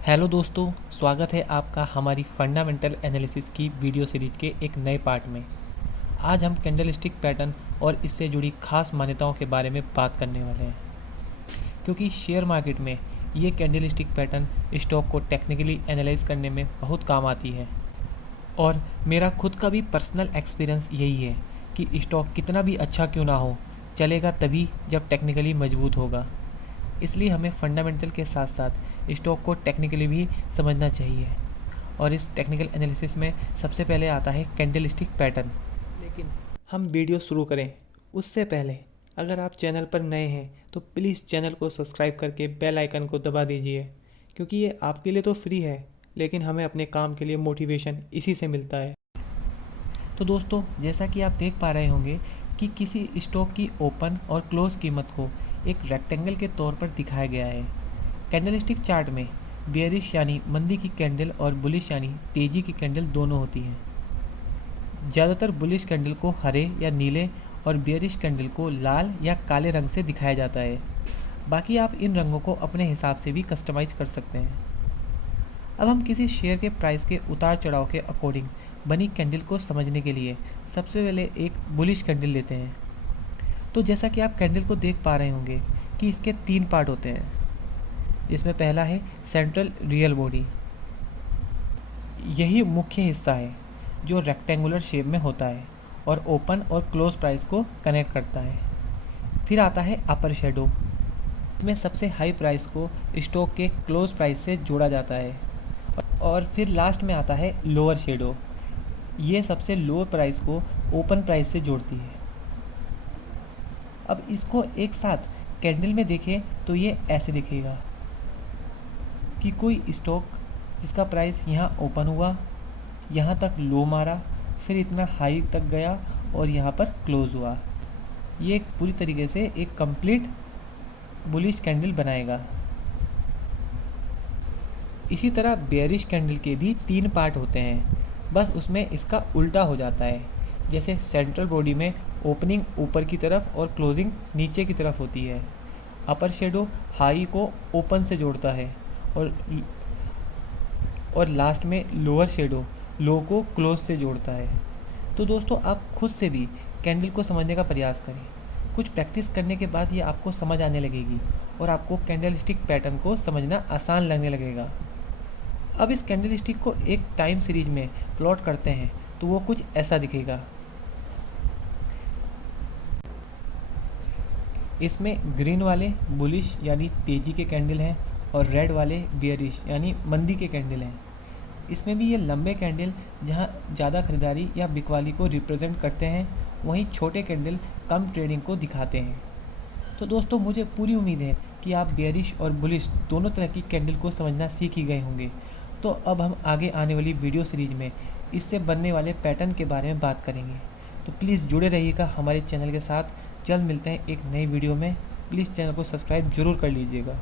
Hello दोस्तों, स्वागत है आपका हमारी फंडामेंटल एनालिसिस की वीडियो सीरीज के एक नए पार्ट में। आज हम कैंडलस्टिक पैटर्न और इससे जुड़ी खास मान्यताओं के बारे में बात करने वाले हैं, क्योंकि शेयर मार्केट में ये कैंडलस्टिक पैटर्न स्टॉक को टेक्निकली एनालाइज करने में बहुत काम आती है। और मेरा खुद का भी पर्सनल एक्सपीरियंस यही है कि स्टॉक कितना भी अच्छा क्यों ना हो, चलेगा तभी जब टेक्निकली मजबूत होगा। इसलिए हमें फंडामेंटल के साथ साथ स्टॉक को टेक्निकली भी समझना चाहिए। और इस टेक्निकल एनालिसिस में सबसे पहले आता है कैंडलस्टिक पैटर्न। लेकिन हम वीडियो शुरू करें उससे पहले अगर आप चैनल पर नए हैं तो प्लीज़ चैनल को सब्सक्राइब करके बेल आइकन को दबा दीजिए, क्योंकि ये आपके लिए तो फ्री है, लेकिन हमें अपने काम के लिए मोटिवेशन इसी से मिलता है। तो दोस्तों, जैसा कि आप देख पा रहे होंगे कि किसी स्टॉक की ओपन और क्लोज कीमत को एक रेक्टेंगल के तौर पर दिखाया गया है। कैंडलस्टिक चार्ट में बेयरिश यानी मंदी की कैंडल और बुलिश यानी तेजी की कैंडल दोनों होती हैं। ज़्यादातर बुलिश कैंडल को हरे या नीले और बेयरिश कैंडल को लाल या काले रंग से दिखाया जाता है। बाकी आप इन रंगों को अपने हिसाब से भी कस्टमाइज कर सकते हैं। अब हम किसी शेयर के प्राइस के उतार चढ़ाव के अकॉर्डिंग बनी कैंडल को समझने के लिए सबसे पहले एक बुलिश कैंडल लेते हैं। तो जैसा कि आप कैंडल को देख पा रहे होंगे कि इसके 3 पार्ट होते हैं। इसमें पहला है सेंट्रल रियल बॉडी। यही मुख्य हिस्सा है जो रेक्टेंगुलर शेप में होता है और ओपन और क्लोज प्राइस को कनेक्ट करता है। फिर आता है अपर शेडो। इसमें सबसे हाई प्राइस को स्टॉक के क्लोज प्राइस से जोड़ा जाता है। और फिर लास्ट में आता है लोअर शेडो। ये सबसे लोअर प्राइस को ओपन प्राइस से जोड़ती है। अब इसको एक साथ कैंडल में देखें तो ये ऐसे दिखेगा कि कोई स्टॉक जिसका प्राइस यहाँ ओपन हुआ, यहाँ तक लो मारा, फिर इतना हाई तक गया और यहाँ पर क्लोज हुआ। ये पूरी तरीके से एक कंप्लीट बुलिश कैंडल बनाएगा। इसी तरह बेयरिश कैंडल के भी 3 पार्ट होते हैं, बस उसमें इसका उल्टा हो जाता है। जैसे सेंट्रल बॉडी में ओपनिंग ऊपर की तरफ और क्लोजिंग नीचे की तरफ होती है। अपर शेडो हाई को ओपन से जोड़ता है और लास्ट में लोअर शेडो लो को क्लोज से जोड़ता है। तो दोस्तों, आप खुद से भी कैंडल को समझने का प्रयास करें। कुछ प्रैक्टिस करने के बाद ये आपको समझ आने लगेगी और आपको कैंडलस्टिक पैटर्न को समझना आसान लगने लगेगा। अब इस कैंडलस्टिक को एक टाइम सीरीज में प्लॉट करते हैं तो वो कुछ ऐसा दिखेगा। इसमें ग्रीन वाले बुलिश यानी तेजी के कैंडल हैं और रेड वाले बियरिश यानी मंदी के कैंडल हैं। इसमें भी ये लंबे कैंडल जहाँ ज़्यादा खरीदारी या बिकवाली को रिप्रेजेंट करते हैं, वहीं छोटे कैंडल कम ट्रेडिंग को दिखाते हैं। तो दोस्तों, मुझे पूरी उम्मीद है कि आप बेयरिश और बुलिश दोनों तरह की कैंडल को समझना सीख ही गए होंगे। तो अब हम आगे आने वाली वीडियो सीरीज में इससे बनने वाले पैटर्न के बारे में बात करेंगे। तो प्लीज़ जुड़े रहिएगा हमारे चैनल के साथ। जल्द मिलते हैं एक नई वीडियो में। प्लीज़ चैनल को सब्सक्राइब जरूर कर लीजिएगा।